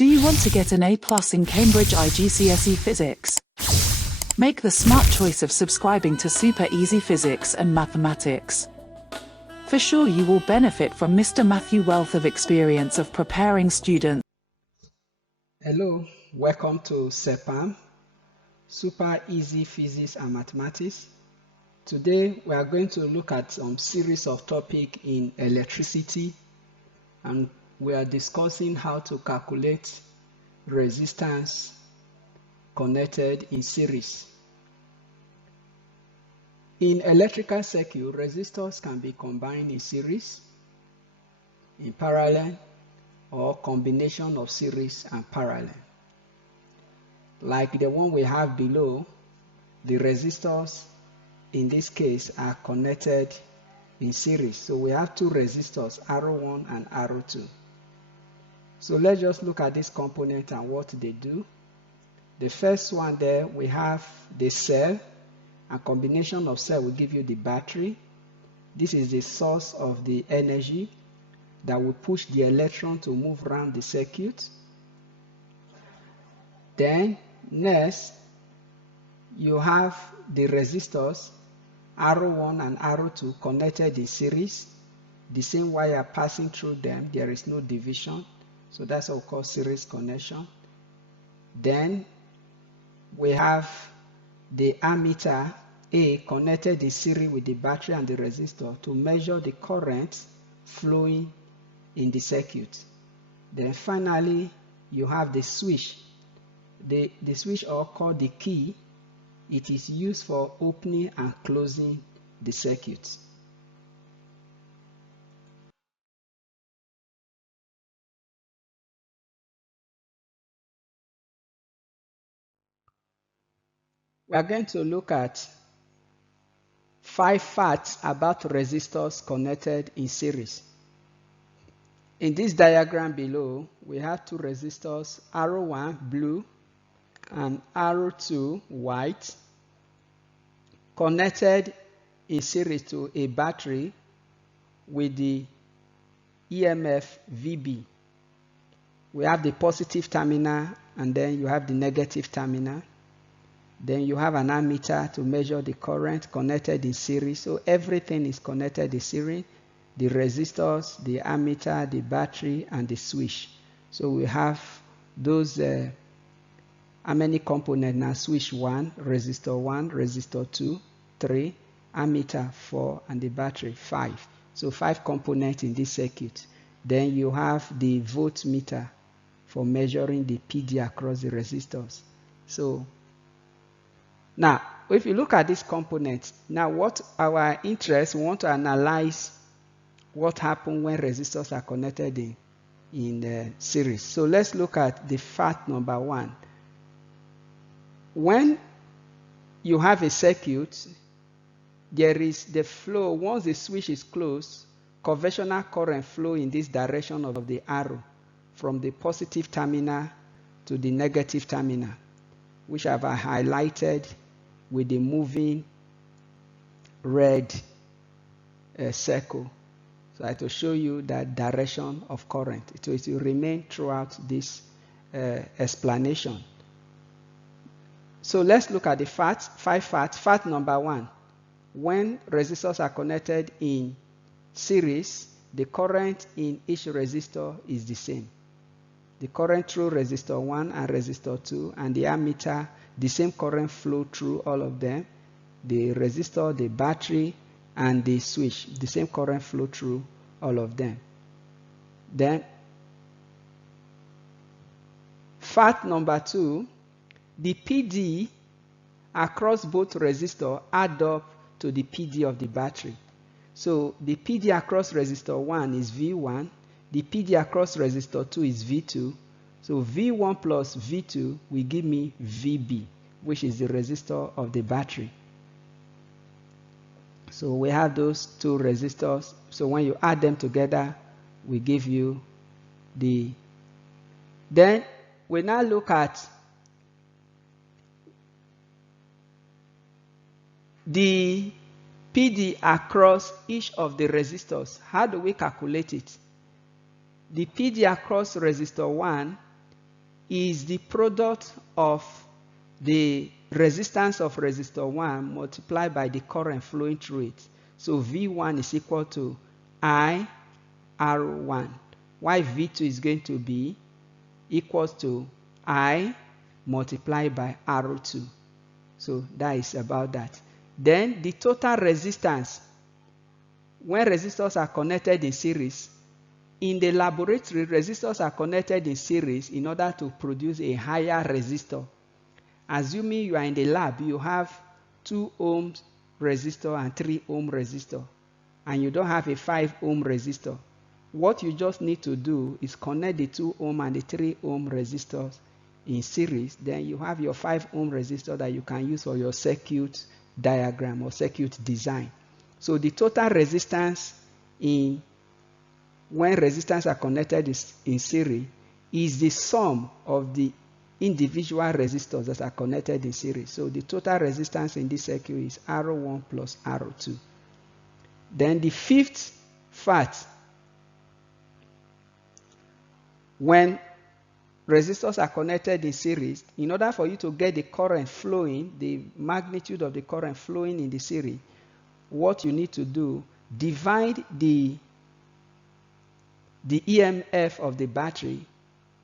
Do you want to get an A+ in Cambridge IGCSE Physics? Make the smart choice of subscribing to Super Easy Physics and Mathematics. For sure you will benefit from Mr. Matthew wealth of experience of preparing students. Hello, welcome to SEPAM, Super Easy Physics and Mathematics. Today we are going to look at some series of topics in electricity, and we are discussing how to calculate resistance connected in series. In electrical circuit, resistors can be combined in series, in parallel, or combination of series and parallel. Like the one we have below, the resistors in this case are connected in series. So we have two resistors, R1 and R2. So let's just look at this component and what they do. The first one there, we have the cell. A combination of cell will give you the battery. This is the source of the energy that will push the electron to move around the circuit. Then next, you have the resistors R1 and R2 connected in series. The same wire passing through them, there is no division. So that's what we call series connection. Then we have the ammeter A connected in series with the battery and the resistor to measure the current flowing in the circuit. Then finally, you have the switch. The switch, or called the key, it is used for opening and closing the circuit. We are going to look at 5 facts about resistors connected in series. In this diagram below, we have two resistors, R1 blue and R2 white, connected in series to a battery with the EMF VB. We have the positive terminal and then you have the negative terminal. Then you have an ammeter to measure the current connected in series. So everything is connected in series. The resistors, the ammeter, the battery, and the switch. So we have those, how many components now? Switch 1, resistor 2, 3, ammeter 4, and the battery 5. So 5 components in this circuit. Then you have the voltmeter for measuring the PD across the resistors. So now, if you look at these components, now what our interest, we want to analyze what happens when resistors are connected in series. So let's look at the fact number 1. When you have a circuit, there is the flow. Once the switch is closed, conventional current flow in this direction of the arrow from the positive terminal to the negative terminal, which I have highlighted with the moving red circle. So I have to show you that direction of current. It will remain throughout this explanation. So let's look at the facts, 5 facts. Fact number 1, when resistors are connected in series, the current in each resistor is the same. The current through resistor 1 and resistor 2 and the ammeter, the same current flow through all of them. The resistor, the battery, and the switch, the same current flow through all of them. Then, fact number 2, the PD across both resistors add up to the PD of the battery. So the PD across resistor 1 is V1, the PD across resistor 2 is V2. So V1 plus V2 will give me VB, which is the resistor of the battery. So we have those two resistors. So when you add them together, we give you the... Then we now look at the PD across each of the resistors. How do we calculate it? The PD across resistor 1 is the product of the resistance of resistor 1 multiplied by the current flowing through it. So V1 is equal to I R1, while V2 is going to be equals to I multiplied by R2. So that is about that. Then the total resistance when resistors are connected in series. In the laboratory, resistors are connected in series in order to produce a higher resistor. Assuming you are in the lab, you have 2 ohm resistor and 3 ohm resistor, and you don't have a 5 ohm resistor. What you just need to do is connect the 2 ohm and the 3 ohm resistors in series. Then you have your 5 ohm resistor that you can use for your circuit diagram or circuit design. So the total resistance when resistors are connected in series is the sum of the individual resistors that are connected in series. So the total resistance in this circuit is R1 plus R2. Then the fifth fact, when resistors are connected in series, in order for you to get the current flowing, the magnitude of the current flowing in the series, what you need to do, divide the EMF of the battery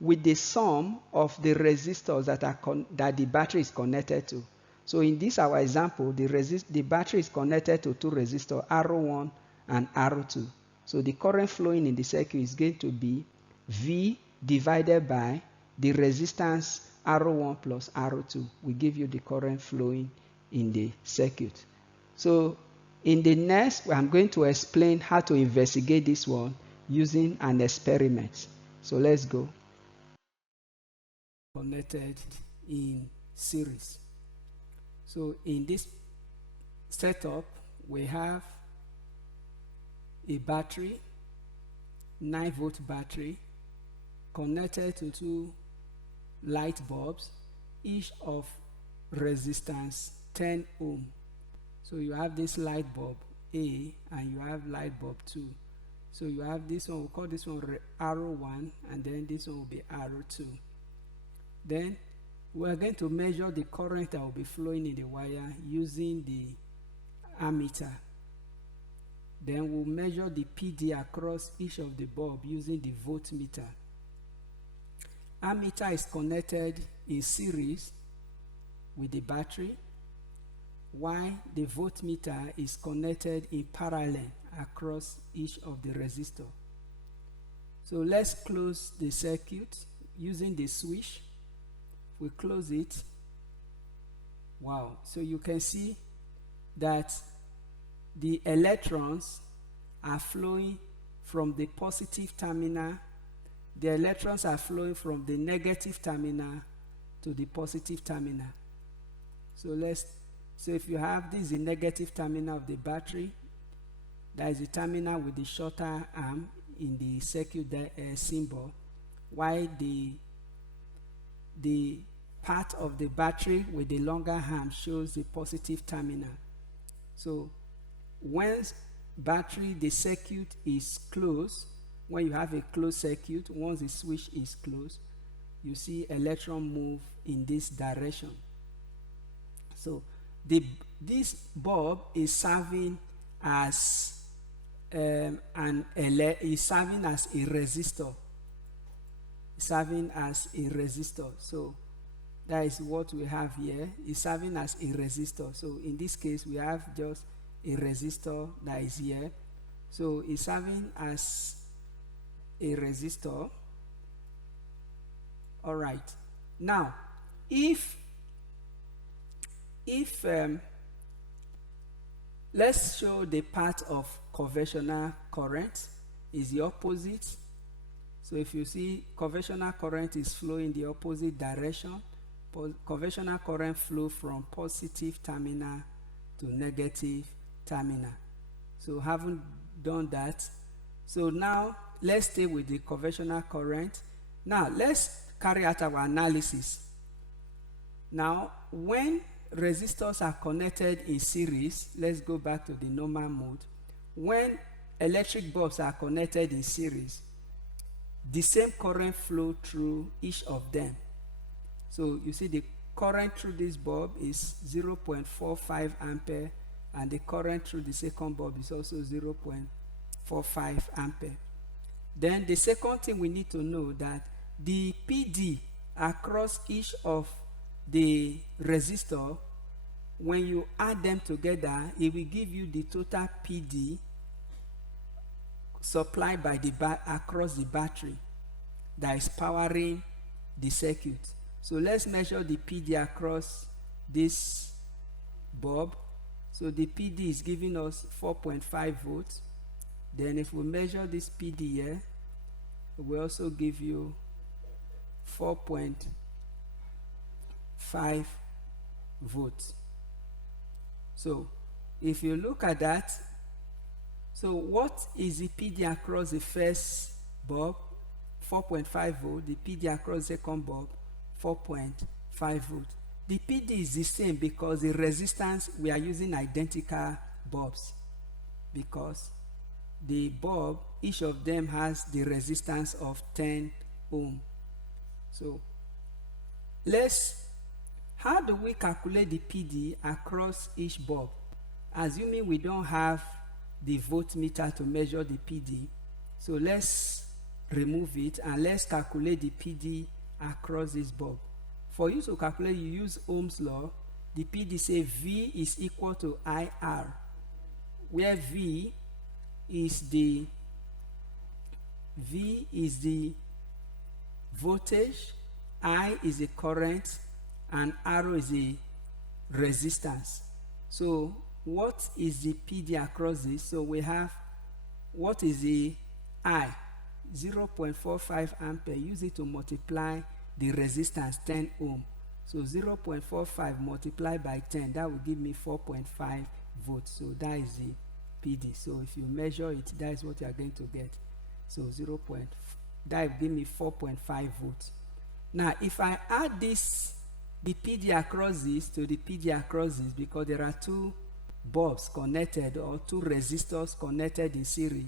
with the sum of the resistors that the battery is connected to. So in this our example, the battery is connected to 2 resistors, R1 and R2. So the current flowing in the circuit is going to be V divided by the resistance R1 plus R2 will give you the current flowing in the circuit. So in the next, I'm going to explain how to investigate this one using an experiment. So let's go. Connected in series. So in this setup, we have a battery, 9-volt battery, connected to 2 light bulbs, each of resistance 10 ohm. So you have this light bulb A and you have light bulb 2. So you have this one, we'll call this one R1, and then this one will be R2. Then we're going to measure the current that will be flowing in the wire using the ammeter. Then we'll measure the PD across each of the bulb using the voltmeter. Ammeter is connected in series with the battery, while the voltmeter is connected in parallel across each of the resistors. So let's close the circuit using the switch. We close it. Wow. So you can see that the electrons are flowing from the positive terminal. The electrons are flowing from the negative terminal to the positive terminal. So if you have this is the negative terminal of the battery, that is the terminal with the shorter arm in the circuit symbol, while the part of the battery with the longer arm shows the positive terminal. So when the circuit is closed, when you have a closed circuit, once the switch is closed, you see electron move in this direction. So this bulb is serving as a resistor. Serving as a resistor. So that is what we have here. It's serving as a resistor. So in this case, we have just a resistor that is here. So it's serving as a resistor. All right. Now, if let's show the path of conventional current is the opposite. So if you see conventional current is flowing in the opposite direction, conventional current flow from positive terminal to negative terminal. So having done that, so now let's stay with the conventional current. Now let's carry out our analysis. Now when resistors are connected in series, let's go back to the normal mode. When electric bulbs are connected in series, the same current flow through each of them. So you see the current through this bulb is 0.45 ampere, and the current through the second bulb is also 0.45 ampere. Then the second thing we need to know that the PD across each of the resistor, when you add them together, it will give you the total PD supplied by the across the battery that is powering the circuit. So let's measure the PD across this bulb. So the PD is giving us 4.5 volts. Then if we measure this PD here, it will also give you 4.5 volts. So if you look at that, so what is the PD across the first bulb? 4.5 volt. The PD across the second bulb, 4.5 volt. The PD is the same because the resistance, we are using identical bulbs, because the bulb, each of them has the resistance of 10 ohm. So how do we calculate the PD across each bulb? Assuming we don't have the voltmeter to measure the PD, so let's remove it and let's calculate the PD across this bulb. For you to calculate, you use Ohm's law. The PD say V is equal to IR, where V is the voltage, I is the current, and R is the resistance. So what is the PD across this? So we have, what is the I? 0.45 ampere. Use it to multiply the resistance, 10 ohm. So 0.45 multiplied by 10, that will give me 4.5 volts. So that is the PD. So if you measure it, that is what you are going to get. So that will give me 4.5 volts. Now if I add this, the PD across this to the PD across this, because there are two bulbs connected or two resistors connected in series,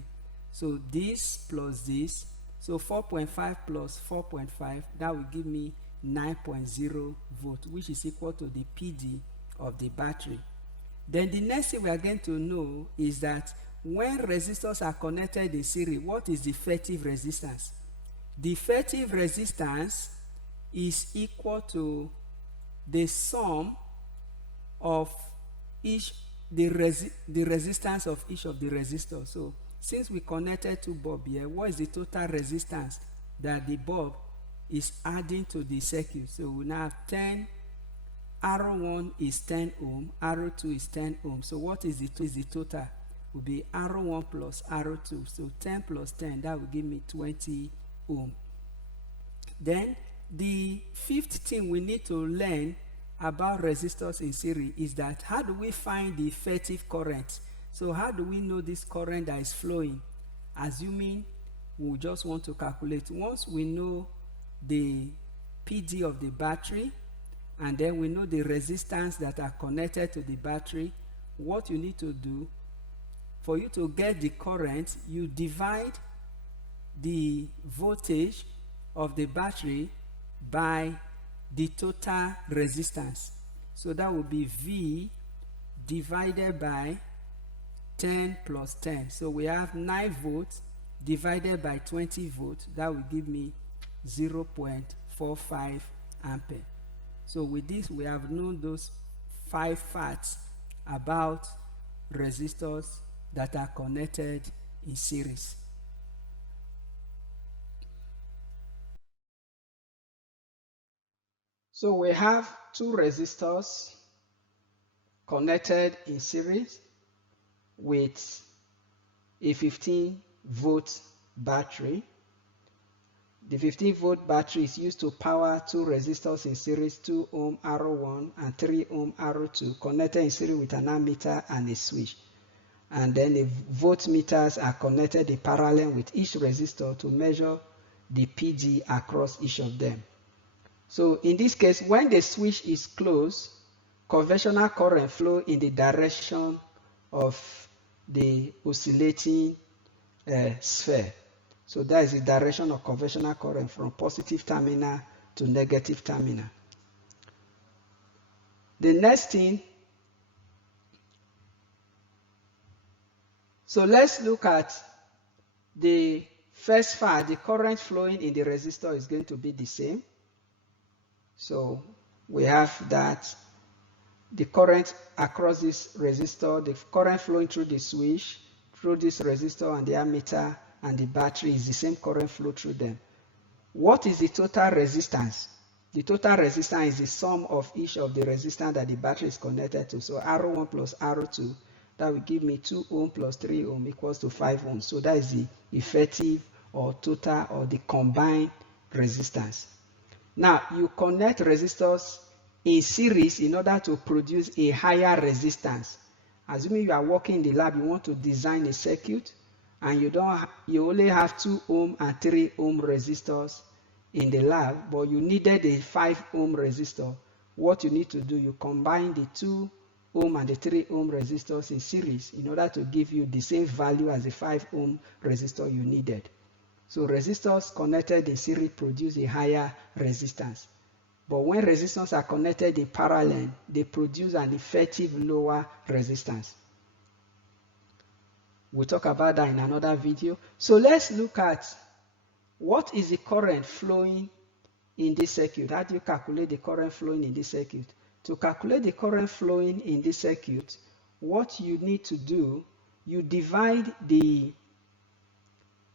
so this plus this, so 4.5 plus 4.5, that will give me 9.0 volt, which is equal to the PD of the battery. Then the next thing we are going to know is that when resistors are connected in series, what is the effective resistance? The effective resistance is equal to the sum of the resistance of each of the resistors. So since we connected two bulbs here, what is the total resistance that the bulb is adding to the circuit? So we now have 10, R1 is 10 ohm, R2 is 10 ohm. So what is the total? Will be R1 plus R2. So 10 plus 10, that will give me 20 ohm. Then the fifth thing we need to learn about resistors in series is that how do we find the effective current? So how do we know this current that is flowing? Assuming we just want to calculate. Once we know the PD of the battery, and then we know the resistance that are connected to the battery, what you need to do for you to get the current, you divide the voltage of the battery by the total resistance. So that will be V divided by 10 plus 10. So we have 9 volts divided by 20 volts. That will give me 0.45 ampere. So with this, we have known those 5 facts about resistors that are connected in series. So we have two resistors connected in series with a 15-volt battery. The 15-volt battery is used to power two resistors in series, 2 ohm R1 and 3 ohm R2, connected in series with an ammeter and a switch. And then the voltmeters are connected in parallel with each resistor to measure the PD across each of them. So in this case, when the switch is closed, conventional current flow in the direction of the oscillating sphere. So that is the direction of conventional current from positive terminal to negative terminal. The next thing, so let's look at the first part. The current flowing in the resistor is going to be the same. So we have that the current across this resistor, the current flowing through the switch, through this resistor and the ammeter and the battery is the same current flow through them. What is the total resistance? The total resistance is the sum of each of the resistance that the battery is connected to. So R1 plus R2, that will give me 2 ohm plus 3 ohm equals to 5 ohms. So that is the effective or total or the combined resistance. Now you connect resistors in series in order to produce a higher resistance. Assuming you are working in the lab, you want to design a circuit and you only have 2 ohm and 3 ohm resistors in the lab, but you needed a 5 ohm resistor. What you need to do, you combine the 2 ohm and the 3 ohm resistors in series in order to give you the same value as the 5 ohm resistor you needed. So resistors connected in series produce a higher resistance. But when resistors are connected in parallel, they produce an effective lower resistance. We'll talk about that in another video. So let's look at what is the current flowing in this circuit. How do you calculate the current flowing in this circuit? To calculate the current flowing in this circuit, what you need to do, you divide the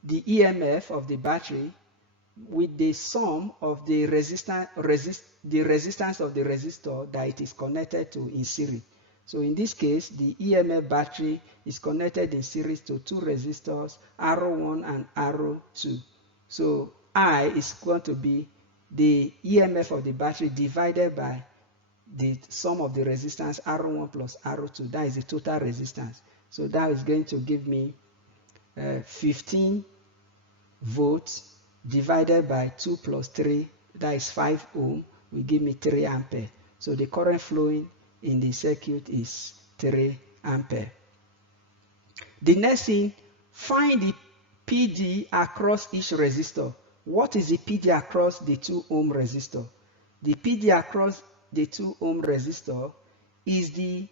EMF of the battery with the sum of the resistance of the resistor that it is connected to in series. So in this case, the EMF battery is connected in series to 2 resistors, R1 and R2. So I is going to be the EMF of the battery divided by the sum of the resistance R1 plus R2. That is the total resistance. So that is going to give me 15 volts divided by 2 plus 3, that is 5 ohm, will give me 3 ampere. So the current flowing in the circuit is 3 ampere. The next thing, find the PD across each resistor. What is the PD across the 2 ohm resistor? The PD across the 2 ohm resistor is the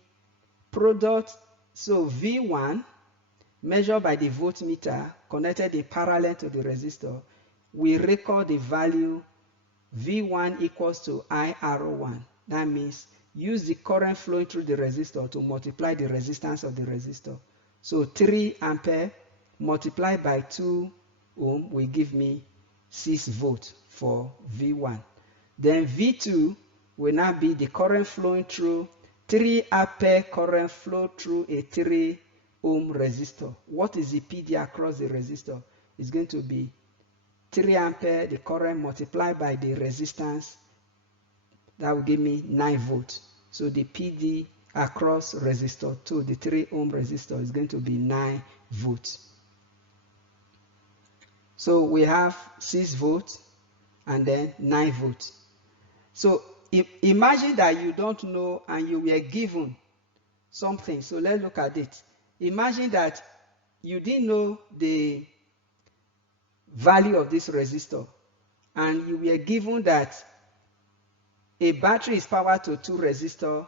product, so V1 measured by the voltmeter connected in parallel to the resistor, we record the value V1 equals to IR1. That means use the current flowing through the resistor to multiply the resistance of the resistor. So 3 ampere multiplied by 2 ohm will give me 6 volts for V1. Then V2 will now be the current flowing through 3 ampere current flow through a 3 ohm resistor. What is the PD across the resistor? It's going to be 3 ampere, the current multiplied by the resistance, that will give me 9 volts. So the PD across resistor 2, the 3 ohm resistor, is going to be 9 volts. So we have 6 volts and then 9 volts. So imagine that you don't know and you were given something. So let's look at it. Imagine that you didn't know the value of this resistor and you were given that a battery is powered to 2 resistors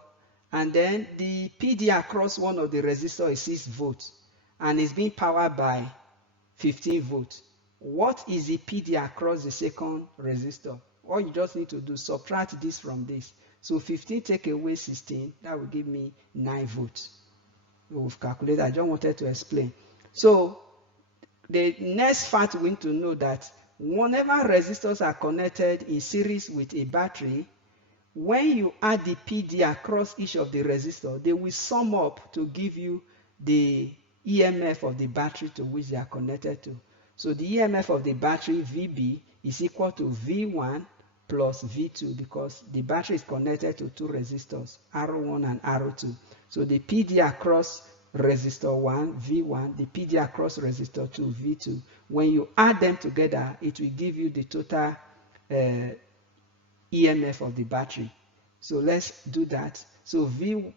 and then the PD across one of the resistors is 6 volts and is being powered by 15 volts. What is the PD across the second resistor? All you just need to do, subtract this from this. So 15 take away 16, that will give me 9 volts. We've calculated, I just wanted to explain. So the next fact we need to know that whenever resistors are connected in series with a battery, when you add the PD across each of the resistors, they will sum up to give you the EMF of the battery to which they are connected to. So the EMF of the battery VB is equal to V1 plus V2 because the battery is connected to 2 resistors, R1 and R2. So the PD across resistor 1, V1, the PD across resistor 2, V2. When you add them together, it will give you the total EMF of the battery. So let's do that. So the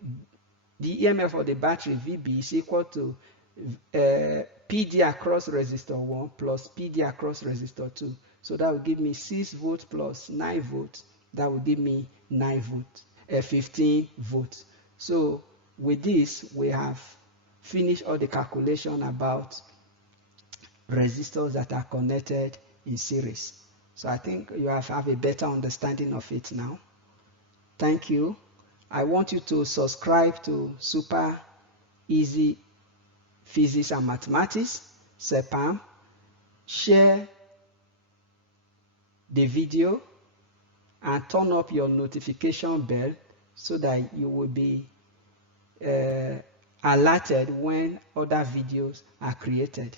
EMF of the battery VB is equal to PD across resistor 1 plus PD across resistor 2. So that will give me 6 volts plus 9 volts. That will give me 9 volts. 15 volts. So with this, we have finished all the calculation about resistors that are connected in series. So I think you have a better understanding of it now. Thank you. I want you to subscribe to Super Easy Physics and Mathematics, SEPAM. Share the video and turn up your notification bell so that you will be alerted when other videos are created.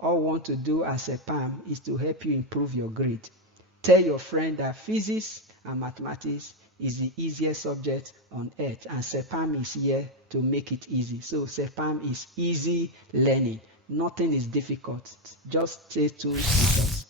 All we want to do as a PAM is to help you improve your grade. Tell your friend that physics and mathematics is the easiest subject on earth, and SEPAM is here to make it easy. So SEPAM is easy learning. Nothing is difficult. Just stay tuned with us.